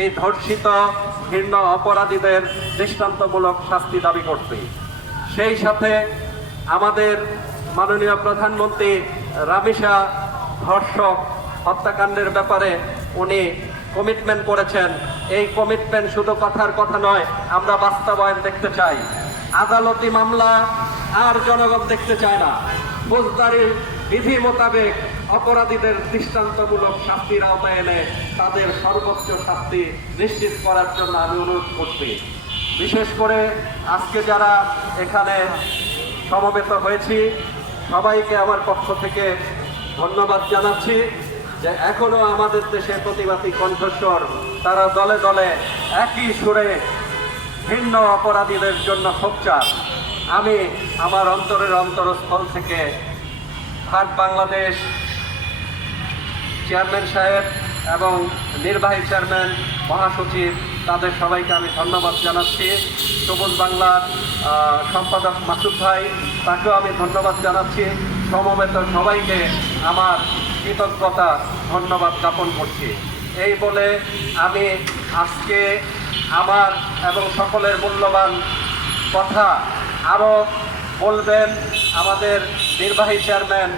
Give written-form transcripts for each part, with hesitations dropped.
এই ধর্ষিত ঘৃণ্য অপরাধীদের দৃষ্টান্তমূলক শাস্তি দাবি করছি। সেই সাথে আমাদের মাননীয় প্রধানমন্ত্রী রামিসা ধর্ষক হত্যাকাণ্ডের ব্যাপারে উনি কমিটমেন্ট করেছেন। এই কমিটমেন্ট শুধু কথার কথা নয়, আমরা বাস্তবায়ন দেখতে চাই। আদালতি মামলা আর জনগণ দেখতে চায় না। ফৌজদারি বিধি মোতাবেক অপরাধীদের দৃষ্টান্তমূলক শাস্তির আওতায় এনে তাদের সর্বোচ্চ শাস্তি নিশ্চিত করার জন্য আমি অনুরোধ করছি। বিশেষ করে আজকে যারা এখানে সমবেত হয়েছি সবাইকে আমার পক্ষ থেকে ধন্যবাদ জানাচ্ছি যে এখনো আমাদের দেশে প্রতিবাদী কণ্ঠস্বর তারা দলে দলে একই সুরে ভিন্ন অপরাধীদের জন্য সোচ্চার। আমি আমার অন্তরের অন্তরস্থল থেকে হাট বাংলাদেশ চেয়ারম্যান সাহেব এবং নির্বাহী চেয়ারম্যান মহাসচিব তাদের সবাইকে আমি ধন্যবাদ জানাচ্ছি। সবুজ বাংলার সম্পাদক মাসুদ ভাই, তাকেও আমি ধন্যবাদ জানাচ্ছি। সমবেত সবাইকে আমার কৃতজ্ঞতা ধন্যবাদ জ্ঞাপন করছি। এই বলে আমি আজকে আমার এবং সকলের মূল্যবান কথা আরও বলবেন আমাদের নির্বাহী চেয়ারম্যান,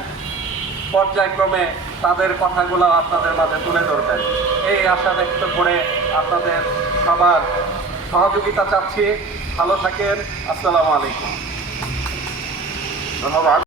পর্যায়ক্রমে তাদের কথাগুলো আপনাদের মাঝে তুলে ধরবেন এই আশা ব্যক্ত করে আপনাদের সবার সহযোগিতা চাচ্ছি। ভালো থাকেন। আসসালামু আলাইকুম। ধন্যবাদ।